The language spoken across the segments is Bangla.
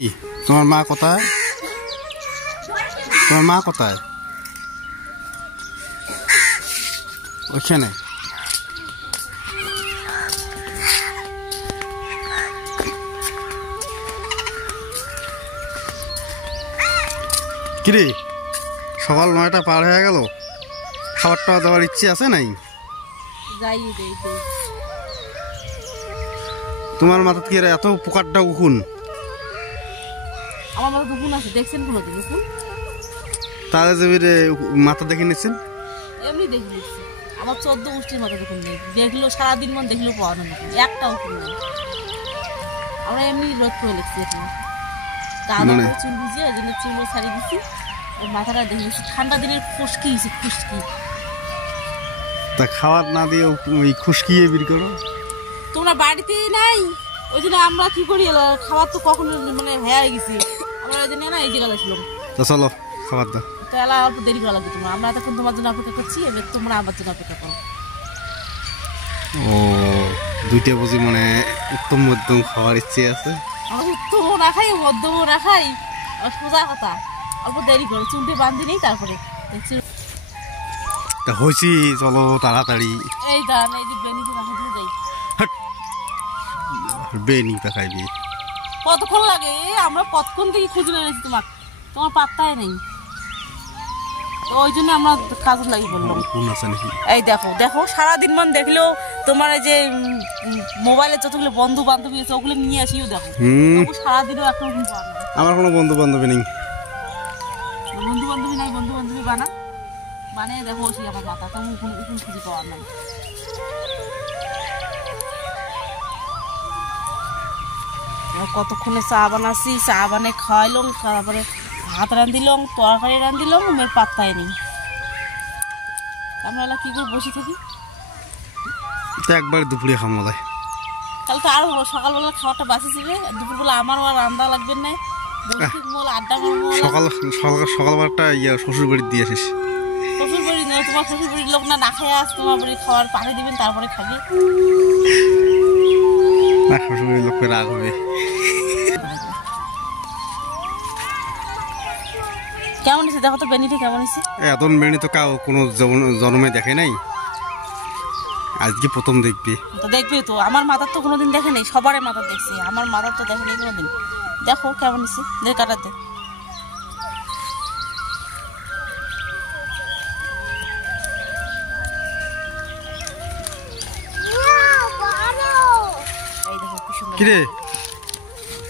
তোমার মা কোথায়? তোমার মা কোথায়? ওইখানে। কিরে সকাল 9টা পার হয়ে গেল, খাবার টাবার দেওয়ার ইচ্ছে আছে নাই? তোমার মাথা কি এত পোকারটা উকুন? আমার মাথা দুকুন আছে, দেখছেন কোন দুকুন? তাহলে যে মাথা দেখে নিচ্ছেন? এমনি দেখে নিচ্ছি, আমার 14 গোষ্ঠীর মাথা দুকুন নেই, দেখলো সারাদিন মন দেখলেও পাওয়া না, একটা উকুন নেই। আমরা এমনি রোদ করে লিখছি এখন কাদা চুল ভিজে, ওই জন্য চুলও ছাড়িয়ে দিচ্ছি, মাথাটা দেখে নিচ্ছি। ঠান্ডা দিনের খুশকি খুশকি। তা খাবার না দিয়ে ওই খুশকিয়ে বের করো। তোমরা বাড়িতেই নাই, ওই জন্য আমরা কি করি, খাবার তো কখনো মানে হয়ে গেছি, আমরা ওই জন্য না এই জায়গা ছিলাম। তো চলো খাবার দাও। তাহলে অল্প দেরি করা লাগবে তোমরা, আমরা এতক্ষণ তোমার জন্য অপেক্ষা করছি, এবার তোমরা আমার জন্য অপেক্ষা করো। ও দুইটা বুঝি মানে উত্তম মধ্যম খাবার ইচ্ছে আছে। আমরা উত্তমও না খাই মধ্যমও না খাই, সোজা কথা অল্প দেরি করো, চুলটি বাঁধি নেই তারপরে হয়েছি। চলো তাড়াতাড়ি। এই দাঁড়ান, এই যে বেনিতে রাখা দিয়ে যাই। বেনি খাইবি কতক্ষণ লাগে? আমরা কতক্ষণ থেকে খুঁজে বেড়েছি তোমার পাত্তাই নেই, তো ওই জন্য আমরা কাজে লাগিয়ে বললাম। এই দেখো দেখো, সারাদিন মান দেখলেও তোমার এই যে মোবাইলে যতগুলো বন্ধু বান্ধবী আছে ওগুলো নিয়ে আসিও দেখো, সারাদিনও একটা আমার কোনো বন্ধু বান্ধবী নেই। বন্ধু বান্ধবী নাই, বন্ধু বান্ধবী বানিয়ে দেখো ওই আমার মাথা তো উকুন খুঁজে পাওয়ার নাই। কতক্ষণে চা বানাচ্ছি, চা বানিয়ে খাওয়াইলাম, তারপরে ভাত রাঁধিলাম, তরকারি রাঁধিলাম, মেয়ের পাত্তাই নেই। আমরা কি করে বসে থাকি? একবার দুপুরে খাওয়া যায়, তাহলে তো আরো সকালবেলা খাওয়াটা বাঁচে ছিল, দুপুরবেলা আমারও আর রান্না লাগবে না, আড্ডা সকালবেলাটা শ্বশুর বাড়ি দিয়ে আসিস। শ্বশুর বাড়ি নয়, তোমার শ্বশুর বাড়ির লোক না খেয়ে আস, তোমার বাড়ি খাওয়ার পাঠিয়ে দিবেন, তারপরে খাবি। শ্বশুর বাড়ির লোককে রাগ হবে। কেমন হয়েছে দেখো তো, বেনিটা কেমন হয়েছে? এত বেনি তো কাউ কোনো জন্মে দেখে নাই, আজকে প্রথম দেখবি। তো দেখবি তো, আমার মাথার তো কোনোদিন দেখে নেই, সবারই মাথা দেখছি, আমার মাথার তো দেখে নেই কোনোদিন। দেখো কেমন হয়েছে, দেখ কাটাতে। কিরে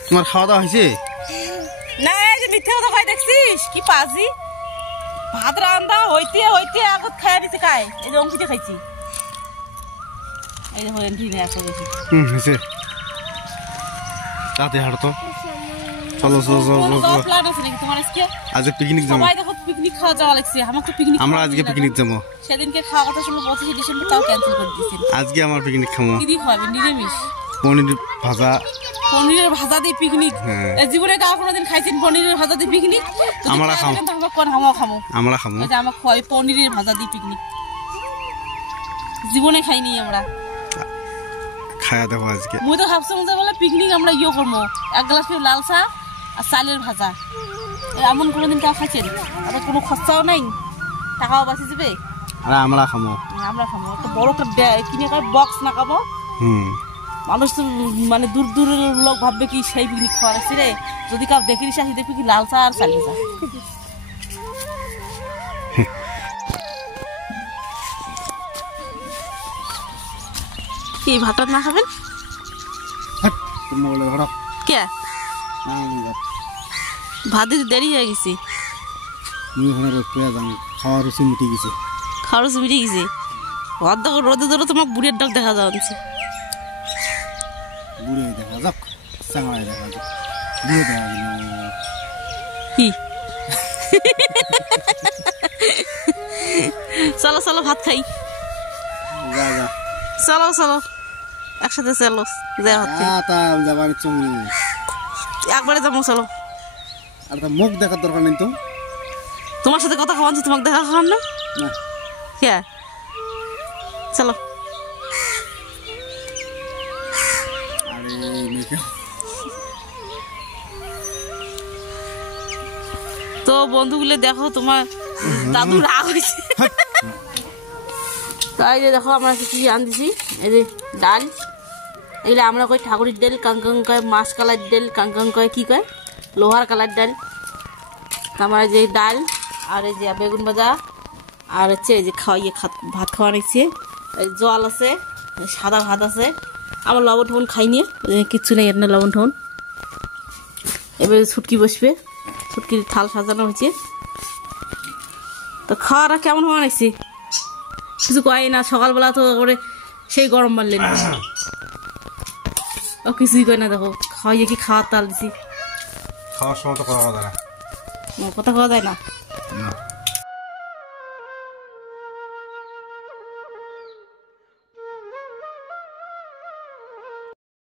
তোমার খাওয়া দাওয়া হয়েছে? না, এই যে মিথ্যে কথা কই দেখছিস, কি পাজি ভাত রান্না হইতে হইতে আগত খাইয়া দিতে খাই, এই যে অঙ্কিতে খাইছি, এই যে হইন ঠিনে আসো দেখি। হয়েছে, তাতে হাঁটো তো। চলো চলো চলো, প্ল্যান আছে নাকি তোমার আজকে? আজকে পিকনিক যাবো। সবাই দেখো পিকনিক খাওয়া যাওয়া লাগছে, আমার তো পিকনিক, আমরা আজকে পিকনিক যাবো। সেদিনকে খাওয়া কথা শুনলো 25 ডিসেম্বর, তাও ক্যান্সেল করে দিয়েছেন। আজকে আমার পিকনিক খাবো। কি দিয়ে খাওয়াবে? নিরামিষ পনির ভাজা। পনিরের ভাজা দিয়ে পিকনিক? জীবনে কাউ কোনোদিন খাইছেন পনিরের ভাজা দিয়ে পিকনিক? আমরা খাবো, আমরা খাবো, আমার খাওয়াই পনিরের ভাজা দিয়ে পিকনিক, জীবনে খাইনি আমরা। খায়া দেবো আজকে। মুই তো ভাবছিলাম যে বলে পিকনিক আমরা করবো, 1 গ্লাস করে লাল চা আর চালের ভাজা, এমন কোনোদিন কেউ খাইছেন? আবার কোনো খরচাও নাই, টাকাও বাঁচে যাবে। আর আমরা খাবো, আমরা খাবো একটা বড় একটা কিনে বক্স না খাবো। মানুষ তো মানে দূর দূরের লোক ভাববে কি সেই পিকনিক খাওয়া আছে রে, যদি কাউ দেখে আসি দেখবি কি লাল চা আর চালের চা। কি ভাতটা না খাবেন? কে ভাত দিতে দেরি হয়ে গেছে, খাওয়ার রুচি মিটে গেছে। খাওয়ার রুচি মিটে গেছে, রোদে ধরে তোমার বুড়ের ডাক দেখা যাচ্ছে। বুড়ে দেখা যাক, চাঙায় দেখা যাক, বুড়ে দেখা গেল কি? চলো চলো ভাত খাই, চলো চলো একসাথে চলো, যাবার ইচ্ছা একবারে যাবো, চলো। আর মুখ দেখার দরকার নেই তো, তোমার সাথে কথা খাওয়াচ্ছি, তোমাকে দেখা খাওয়ান না? কে? চলো। তো বন্ধুগুলো দেখো তোমার দাদু রাগ হয়েছে। তাই যে দেখো আমরা কি আনতেছি, এই যে ডাল, এগুলো আমরা কই ঠাকুরের ডাল, কাঙ্কাং কয় মাছ কালার ডাল, কাঙ্কাং কয় কি কয় লোহার কালার ডাল। আমার যে ডাল আর এই যে বেগুন ভাজা আর হচ্ছে এই যে খাওয়াইয়ে ভাত খাওয়া নিচ্ছে, জল আছে, সাদা ভাত আছে। আমার লবণ টবণ খাইনি, কিচ্ছু নেই এর না লবণ টবণ। এবারে ছুটকি বসবে, ছুটকির থাল সাজানো হয়েছে। তো খাওয়াটা কেমন হওয়া নিচ্ছে কিছু কয় না, সকালবেলা তো করে সেই গরম মারলেন, ও কিছুই কয় না। দেখো খাওয়াইয়ে কি খাওয়ার তাল দিছি, খাওয়ার সময় তো কথা যায় না, কথা খাওয়া যায় না।